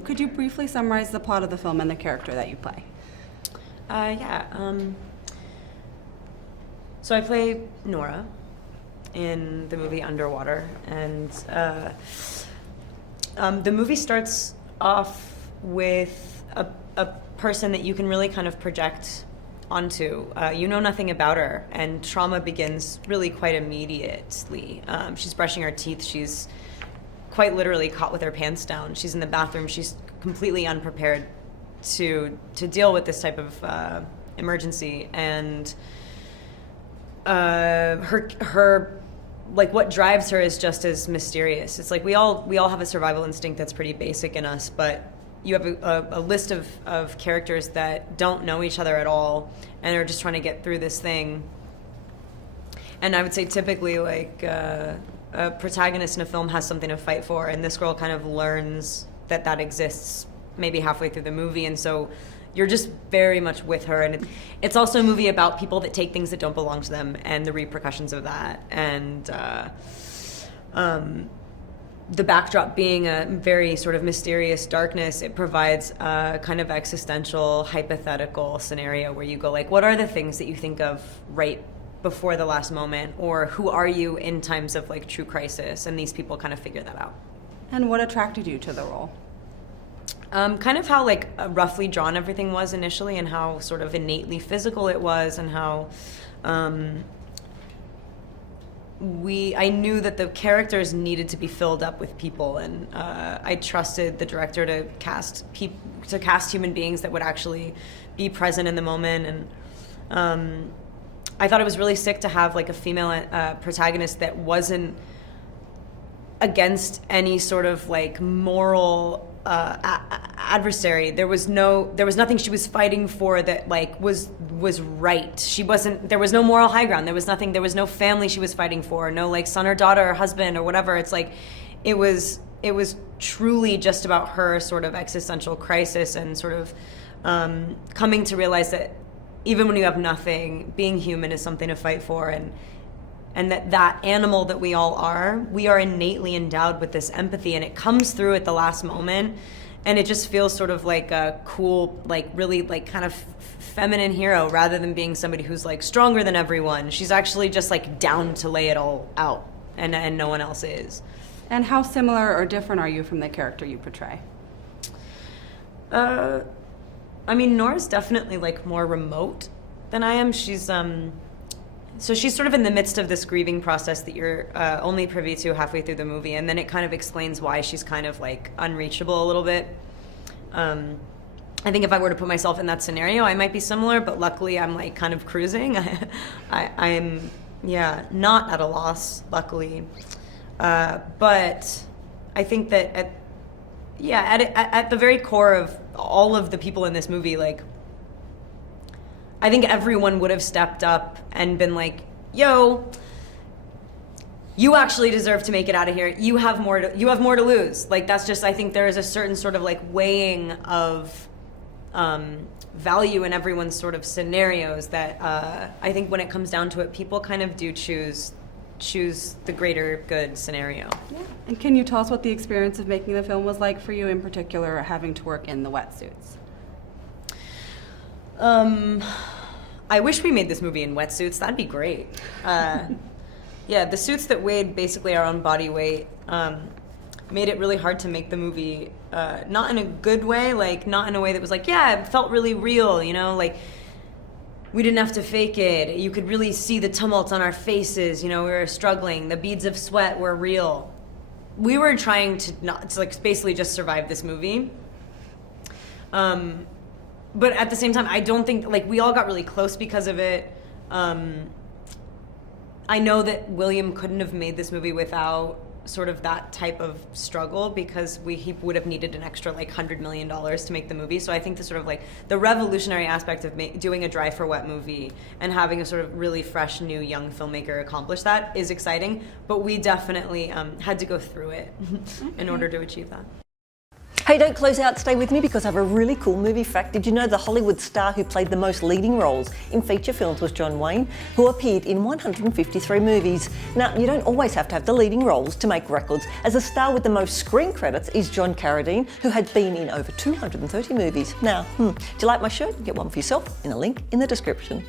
So could you briefly summarize the plot of the film and the character that you play? So I play Nora in the movie Underwater, and the movie starts off with a person that you can really kind of project onto. You know nothing about her, and trauma begins really quite immediately. She's brushing her teeth. She's quite literally caught with her pants down. She's in the bathroom. She's completely unprepared to deal with this type of emergency, and her like what drives her is just as mysterious. It's like we all have a survival instinct that's pretty basic in us, but you have a list of characters that don't know each other at all and are just trying to get through this thing. And I would say typically like a protagonist in a film has something to fight for, and this girl kind of learns that exists maybe halfway through the movie, and so you're just very much with her. And it's also a movie about people that take things that don't belong to them and the repercussions of that. And the backdrop being a very sort of mysterious darkness, it provides a kind of existential, hypothetical scenario where you go like, what are the things that you think of right before the last moment? Or who are you in times of like true crisis? And these people kind of figure that out. And what attracted you to the role? Kind of how like roughly drawn everything was initially, and how sort of innately physical it was, and how I knew that the characters needed to be filled up with people, and I trusted the director to cast human beings that would actually be present in the moment. And I thought it was really sick to have like a female protagonist that wasn't against any sort of like moral adversary. There was nothing she was fighting for that like was right. There was no moral high ground. There was no family she was fighting for, no like son or daughter or husband or whatever. It's like it was truly just about her sort of existential crisis, and sort of coming to realize that even when you have nothing, being human is something to fight for, and that animal that we are innately endowed with this empathy, and it comes through at the last moment, and it just feels sort of like a cool, like really like kind of feminine hero, rather than being somebody who's like stronger than everyone. She's actually just like down to lay it all out, and no one else is. And how similar or different are you from the character you portray? I mean, Nora's definitely like more remote than I am. So she's sort of in the midst of this grieving process that you're only privy to halfway through the movie, and then it kind of explains why she's kind of like unreachable a little bit. I think if I were to put myself in that scenario, I might be similar, but luckily I'm like kind of cruising. I'm not at a loss, luckily. But I think that at the very core of all of the people in this movie, like, I think everyone would have stepped up and been like, yo, you actually deserve to make it out of here. You have more to lose. Like, that's just, I think there is a certain sort of like weighing of value in everyone's sort of scenarios that I think when it comes down to it, people kind of do choose the greater good scenario. Yeah. And can you tell us what the experience of making the film was like for you, in particular having to work in the wetsuits? I wish we made this movie in wetsuits. That'd be great. The suits that weighed basically our own body weight made it really hard to make the movie, not in a good way, like not in a way that was like, yeah, it felt really real, you know, like we didn't have to fake it. You could really see the tumult on our faces, you know, we were struggling. The beads of sweat were real. We were trying to like basically just survive this movie. But at the same time, I don't think, like, we all got really close because of it. I know that William couldn't have made this movie without sort of that type of struggle, because he would have needed an extra, like, $100 million to make the movie. So I think the sort of, like, the revolutionary aspect of doing a dry for wet movie and having a sort of really fresh, new, young filmmaker accomplish that is exciting. But we definitely had to go through it in order to achieve that. Hey, don't close out, stay with me because I have a really cool movie fact. Did you know the Hollywood star who played the most leading roles in feature films was John Wayne, who appeared in 153 movies? Now, you don't always have to have the leading roles to make records, as the star with the most screen credits is John Carradine, who had been in over 230 movies. Now, do you like my shirt? Get one for yourself in a link in the description.